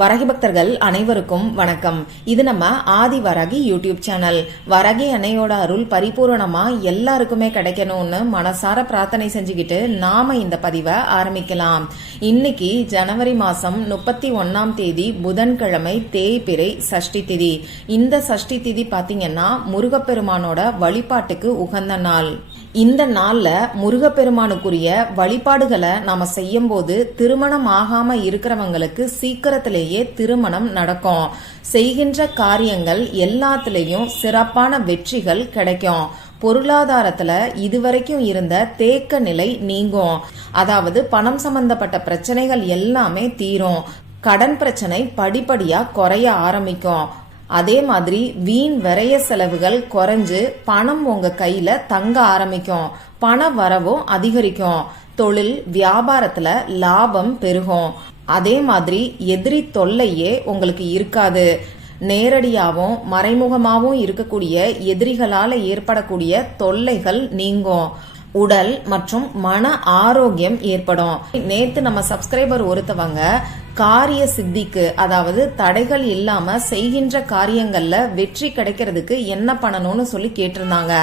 வரகி பக்தர்கள் அனைவருக்கும் வணக்கம். இது நம்ம ஆதி வரகி யூடியூப் சேனல். வரகி அன்னையோட அருள் பரிபூரணமா எல்லாருக்குமே கிடைக்கணும்னு மனசார பிரார்த்தனை செஞ்சுக்கிட்டு நாம இந்த பதிவை ஆரம்பிக்கலாம். இன்னைக்கு ஜனவரி மாசம் முப்பத்தி ஒன்னாம் தேதி புதன்கிழமை தேய்பிறை சஷ்டி திதி. இந்த சஷ்டி திதி பாத்தீங்கன்னா முருகப்பெருமானோட வழிபாட்டுக்கு உகந்த நாள். இந்த நாள்ல முருகப்பெருமானுக்குரிய வழிபாடுகளை நாம செய்யும் போது திருமணம் ஆகாம இருக்கிறவங்களுக்கு சீக்கிரத்திலேயே திருமணம் நடக்கும். செய்கின்ற காரியங்கள் எல்லாத்துலேயும் சிறப்பான வெற்றிகள் கிடைக்கும். பொருளாதாரத்துல இதுவரைக்கும் இருந்த தேக்க நிலை நீங்கும். அதாவது பணம் சம்பந்தப்பட்ட பிரச்சனைகள் எல்லாமே தீரும். கடன் பிரச்சனை படிப்படியா குறைய ஆரம்பிக்கும். அதே மாதிரி வீண் விரைய செலவுகள் குறைஞ்சு பணம் உங்க கையில தங்க ஆரம்பிக்கும். பண வரவும் அதிகரிக்கும். தொழில் வியாபாரத்துல லாபம் பெருகும். அதே மாதிரி எதிரி தொல்லையே உங்களுக்கு இருக்காது. நேரடியாகவும் மறைமுகமாகவும் இருக்கக்கூடிய எதிரிகளால ஏற்படக்கூடிய தொல்லைகள் நீங்கும். உடல் மற்றும் மன ஆரோக்கியம் ஏற்படும். நேத்து நம்ம சப்ஸ்கிரைபர் ஒருத்தவங்க காரிய சித்திக்கு அதாவது தடைகள் இல்லாம செய்கின்ற காரியங்கள்ல வெற்றி கிடைக்கிறதுக்கு என்ன பண்ணணும்னு சொல்லி கேட்டிருந்தாங்க.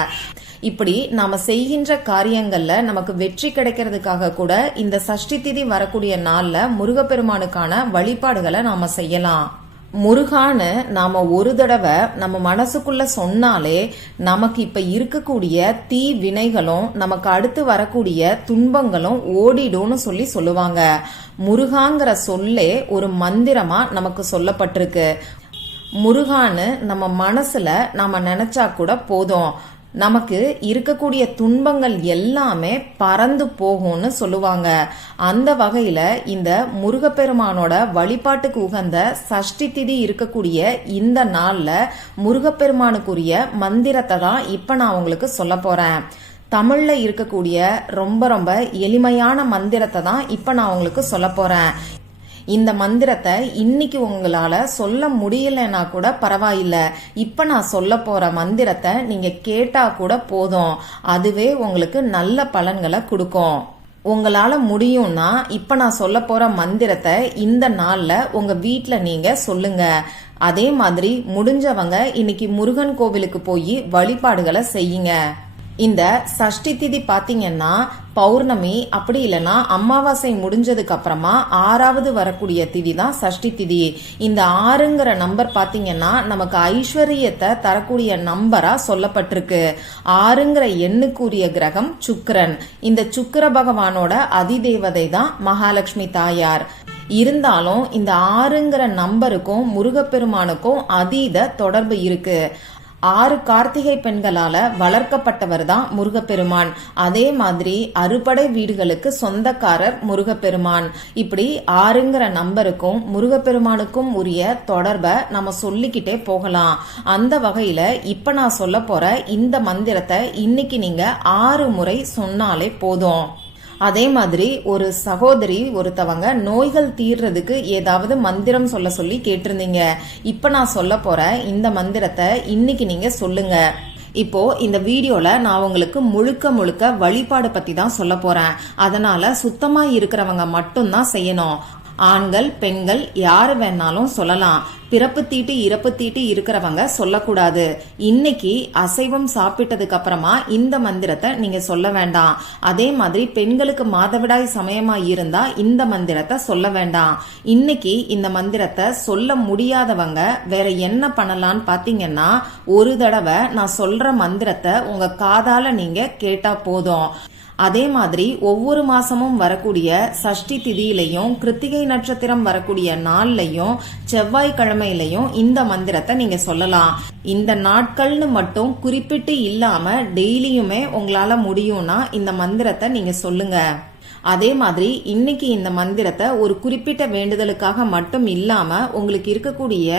இப்படி நாம செய்கின்ற காரியங்கள்ல நமக்கு வெற்றி கிடைக்கிறதுக்காக கூட இந்த சஷ்டி திதி வரக்கூடிய நாள்ல முருகப்பெருமானுக்கான வழிபாடுகளை நாம செய்யலாம். முருகான்னு நாம ஒரு தடவை நம்ம மனசுக்குள்ள சொன்னாலே நமக்கு இப்ப இருக்கக்கூடிய தீ வினைகளும் நமக்கு அடுத்து வரக்கூடிய துன்பங்களும் ஓடிடும்னு சொல்லி சொல்லுவாங்க. முருகாங்கிற சொல்லே ஒரு மந்திரமா நமக்கு சொல்லப்பட்டிருக்கு. முருகான்னு நம்ம மனசுல நாம நினைச்சா கூட போதும். நமக்கு இருக்கக்கூடிய துன்பங்கள் எல்லாமே பறந்து போகும்னு சொல்லுவாங்க. அந்த வகையில இந்த முருகப்பெருமானோட வழிபாட்டுக்கு உகந்த சஷ்டி திதி இருக்கக்கூடிய இந்த நாள்ல முருகப்பெருமானுக்குரிய மந்திரத்தை தான் இப்ப நான் உங்களுக்கு சொல்ல போறேன். தமிழ்ல இருக்கக்கூடிய ரொம்ப ரொம்ப எளிமையான மந்திரத்தை தான் இப்ப நான் உங்களுக்கு சொல்ல போறேன். இந்த மந்திரத்தை இன்னைக்கு உங்களால சொல்ல முடியலன்னா கூட பரவாயில்ல. இப்ப நான் சொல்ல போற மந்திரத்தை நீங்க கேட்டா கூட போதும். அதுவே உங்களுக்கு நல்ல பலன்களை கொடுக்கும். உங்களால முடியும்னா இப்ப நான் சொல்ல போற மந்திரத்தை இந்த நாள்ல உங்க வீட்டில் நீங்க சொல்லுங்க. அதே மாதிரி முடிஞ்சவங்க இன்னைக்கு முருகன் கோவிலுக்கு போய் வழிபாடுகளை செய்யுங்க. இந்த சஷ்டி திதி பாத்தீங்கன்னா பௌர்ணமி அப்படி இல்லைன்னா அமாவாசை முடிஞ்சதுக்கு அப்புறமா ஆறாவது வரக்கூடிய திதி தான் சஷ்டி திதி. இந்த ஆறுங்கிற நம்பர் பாத்தீங்கன்னா நமக்கு ஐஸ்வர்யத்தை தரக்கூடிய நம்பரா சொல்லப்பட்டிருக்கு. ஆறுங்கிற எண்ணுக்குரிய கிரகம் சுக்கரன். இந்த சுக்கர பகவானோட அதிதேவதை தான் மகாலட்சுமி தாயார். இருந்தாலும் இந்த ஆறுங்கிற நம்பருக்கும் முருகப்பெருமானுக்கும் அதீத தொடர்பு இருக்கு. ஆறு கார்த்திகை பெண்களால வளர்க்கப்பட்டவர் தான் முருகப்பெருமான். அதே மாதிரி அறுபடை வீடுகளுக்கு சொந்தக்காரர் முருகப்பெருமான். இப்படி ஆறுங்கிற நம்பருக்கும் முருகப்பெருமானுக்கும் உரிய தொடர்பை நம்ம சொல்லிக்கிட்டே போகலாம். அந்த வகையில இப்ப நான் சொல்ல போற இந்த மந்திரத்தை இன்னைக்கு நீங்க ஆறு முறை சொன்னாலே போதும். அதே மாதிரி ஒரு சகோதரி ஒருத்தவங்க நோய்கள் தீர்றதுக்கு ஏதாவது மந்திரம் சொல்ல சொல்லி கேட்டிருந்தீங்க. இப்ப நான் சொல்ல போற இந்த மந்திரத்தை இன்னைக்கு நீங்க சொல்லுங்க. இப்போ இந்த வீடியோல நான் உங்களுக்கு முழுக்க முழுக்க வழிபாடு பத்தி தான் சொல்ல போறேன். அதனால சுத்தமா இருக்கிறவங்க மட்டும்தான் செய்யணும். ஆண்கள் பெண்கள் யார் வேணாலும் சொல்லலாம். பிறப்பு தீட்டு இறப்பு தீட்டு இருக்கிறவங்க சொல்லக்கூடாது. இன்னைக்கு அசைவம் சாப்பிட்டதுக்கு அப்புறமா இந்த மந்திரத்தை நீங்க சொல்ல வேண்டாம். அதே மாதிரி பெண்களுக்கு மாதவிடாய் சமயமா இருந்தா இந்த மந்திரத்தை சொல்ல வேண்டாம். இன்னைக்கு இந்த மந்திரத்தை சொல்ல முடியாதவங்க வேற என்ன பண்ணலான்னு பாத்தீங்கன்னா ஒரு தடவை நான் சொல்ற மந்திரத்தை உங்க காதால நீங்க கேட்டா போதும். அதே மாதிரி ஒவ்வொரு மாசமும் வரக்கூடிய சஷ்டி திதியிலையும் கிருத்திகை நட்சத்திரம் வரக்கூடிய நாள்லையும் செவ்வாய்க்கிழமையிலையும் இந்த மந்திரத்தை நீங்க சொல்லலாம். இந்த நாட்கள்னு மட்டும் குறிப்பிட்டு இல்லாம டெய்லியுமே உங்களால முடியும்னா இந்த மந்திரத்தை நீங்க சொல்லுங்க. அதே மாதிரி இன்னைக்கு இந்த மந்திரத்தை ஒரு குறிப்பிட்ட வேண்டுதலுக்காக மட்டும் இல்லாம உங்களுக்கு இருக்கக்கூடிய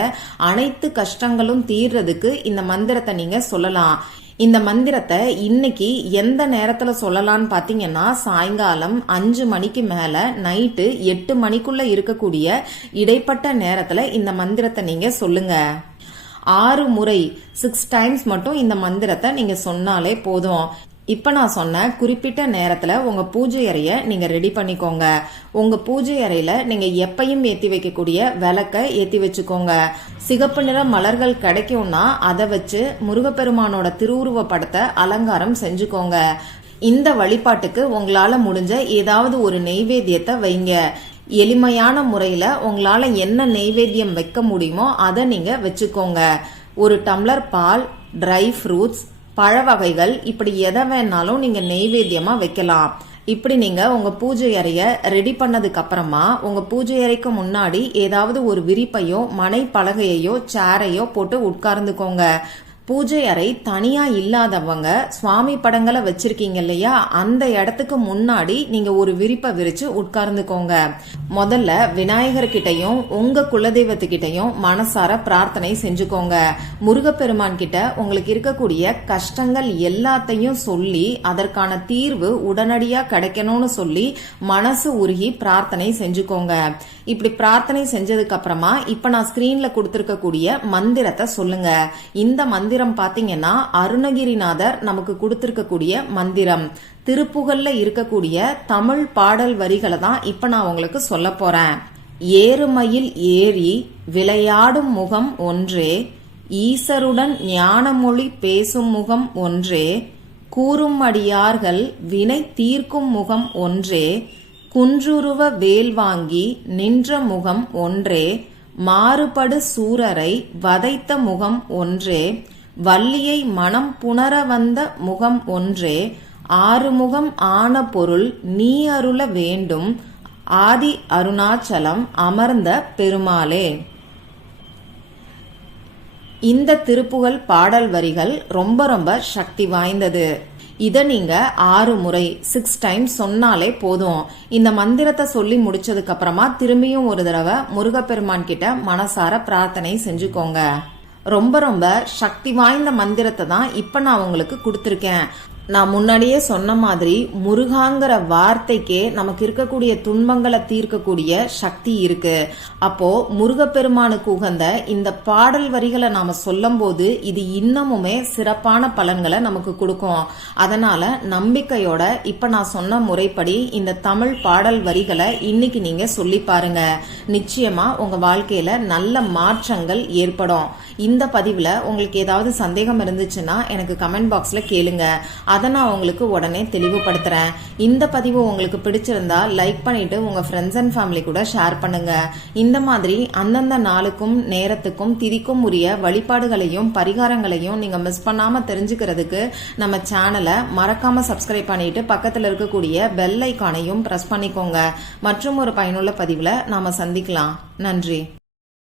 அனைத்து கஷ்டங்களும் தீர்றதுக்கு இந்த மந்திரத்தை நீங்க சொல்லலாம். இந்த மந்திரத்தை இன்னைக்கு எந்த நேரத்துல சொல்லலாம்னு பாத்தீங்கன்னா சாயங்காலம் அஞ்சு மணிக்கு மேல நைட்டு எட்டு மணிக்குள்ள இருக்கக்கூடிய இடைப்பட்ட நேரத்துல இந்த மந்திரத்தை நீங்க சொல்லுங்க. ஆறு முறை சிக்ஸ் டைம்ஸ் மட்டும் இந்த மந்திரத்தை நீங்க சொன்னாலே போதும். இப்போ நான் சொன்ன குறிப்பிட்ட நேரத்தில் உங்கள் பூஜை அறையை நீங்கள் ரெடி பண்ணிக்கோங்க. உங்கள் பூஜை அறையில் நீங்கள் எப்பையும் ஏற்றி வைக்கக்கூடிய விளக்க ஏற்றி வச்சுக்கோங்க. சிகப்பு நிற மலர்கள் கிடைக்கும்னா அதை வச்சு முருகப்பெருமானோட திருவுருவ படத்தை அலங்காரம் செஞ்சுக்கோங்க. இந்த வழிபாட்டுக்கு உங்களால் முடிஞ்ச ஏதாவது ஒரு நெய்வேத்தியத்தை வைங்க. எளிமையான முறையில் உங்களால் என்ன நெய்வேத்தியம் வைக்க முடியுமோ அதை நீங்கள் வச்சுக்கோங்க. ஒரு டம்ளர் பால் ட்ரை ஃப்ரூட்ஸ் பழ வகைகள் இப்படி எதை வேணாலும் நீங்க நெய்வேத்தியமா வைக்கலாம். இப்படி நீங்க உங்க பூஜை அறைய ரெடி பண்ணதுக்கு அப்புறமா உங்க பூஜை அறைக்கு முன்னாடி ஏதாவது ஒரு விரிப்பையோ மனை பலகையையோ சேரையோ போட்டு உட்கார்ந்துக்கோங்க. பூஜை அறை தனியா இல்லாதவங்க சுவாமி படங்களை வச்சிருக்கீங்க இல்லையா? அந்த இடத்துக்கு முன்னாடி நீங்க ஒரு விரிப்பை விரிச்சு உட்கார்ந்துக்கோங்க. முதல்ல விநாயகர் கிட்டயும் உங்க குலதெய்வத்துக்கிட்டையும் மனசார பிரார்த்தனை செஞ்சுக்கோங்க. முருகப்பெருமான் கிட்ட உங்களுக்கு இருக்கக்கூடிய கஷ்டங்கள் எல்லாத்தையும் சொல்லி அதற்கான தீர்வு உடனடியா கிடைக்கணும்னு சொல்லி மனசு உருகி பிரார்த்தனை செஞ்சுக்கோங்க. இப்படி பிரார்த்தனை செஞ்சதுக்கு அப்புறமா இப்ப நான் ஸ்கிரீன்ல கொடுத்திருக்கக்கூடிய மந்திரத்தை சொல்லுங்க. இந்த மந்திர மந்திரம் பாத்தீங்கன்னா அருணகிரிநாதர் நமக்கு கொடுத்திருக்கக்கூடிய மந்திரம். திருப்புகல்ல இருக்கக்கூடிய தமிழ் பாடல் வரிகளை தான் இப்ப நான் உங்களுக்கு சொல்ல போறேன். ஏறுமயில் ஏறி விளையாடும் முகம் ஒன்றே ஈசருடன் ஞானமொழி பேசும் முகம் ஒன்றே கூறும் அடியார்கள் வினை தீர்க்கும் முகம் ஒன்றே குன்றுருவ வேல் வாங்கி நின்ற முகம் ஒன்றே மாறுபடு சூரரை வதைத்த முகம் ஒன்றே வள்ளியை மனம் புணர வந்த முகம் ஒன்றே ஆறுமுகம் ஆன பொருள் நீ அருள வேண்டும். ஆதி அருணாச்சலம் அமர்ந்த பெருமாளே. இந்த திருப்புகழ் பாடல் வரிகள் ரொம்ப ரொம்ப சக்தி வாய்ந்தது. இத நீங்க ஆறு முறை சிக்ஸ் டைம்ஸ் சொன்னாலே போதும். இந்த மந்திரத்தை சொல்லி முடிச்சதுக்கு அப்புறமா திரும்பியும் ஒரு தடவை முருகப்பெருமான் கிட்ட மனசார பிரார்த்தனை செஞ்சுக்கோங்க. ரொம்ப ரொம்ப சக்தி வாய்ந்த மந்திரத்தை தான் இப்ப நான் உங்களுக்கு கொடுத்துருக்கேன். நான் முன்னாடியே சொன்ன மாதிரி முருகாங்கிற வார்த்தைக்கே நமக்கு இருக்கக்கூடிய துன்பங்களை தீர்க்கக்கூடிய சக்தி இருக்கு. அப்போ முருகப்பெருமானுக்கு உகந்த இந்த பாடல் வரிகளை நாம சொல்லும் போது இது இன்னமுமே சிறப்பான பலன்களை நமக்கு கொடுக்கும். அதனால நம்பிக்கையோட இப்ப நான் சொன்ன முறைப்படி இந்த தமிழ் பாடல் வரிகளை இன்னைக்கு நீங்க சொல்லி பாருங்க. நிச்சயமா உங்க வாழ்க்கையில நல்ல மாற்றங்கள் ஏற்படும். இந்த பதிவுல உங்களுக்கு ஏதாவது சந்தேகம் இருந்துச்சுன்னா எனக்கு கமெண்ட் பாக்ஸ்ல கேளுங்க. அதை நான் உங்களுக்கு உடனே தெளிவுபடுத்துறேன். இந்த பதிவு உங்களுக்கு பிடிச்சிருந்தா லைக் பண்ணிட்டு உங்க ஃப்ரெண்ட்ஸ் அண்ட் ஃபேமிலி கூட ஷேர் பண்ணுங்க. இந்த மாதிரி அந்தந்த நாளுக்கும் நேரத்துக்கும் திதிக்கும் உரிய வழிபாடுகளையும் பரிகாரங்களையும் நீங்க மிஸ் பண்ணாம தெரிஞ்சுக்கிறதுக்கு நம்ம சேனலை மறக்காம சப்ஸ்கிரைப் பண்ணிட்டு பக்கத்துல இருக்கக்கூடிய பெல் ஐக்கானையும் பிரஸ் பண்ணிக்கோங்க. மற்றும் ஒரு பயனுள்ள பதிவுல நாம சந்திக்கலாம். நன்றி.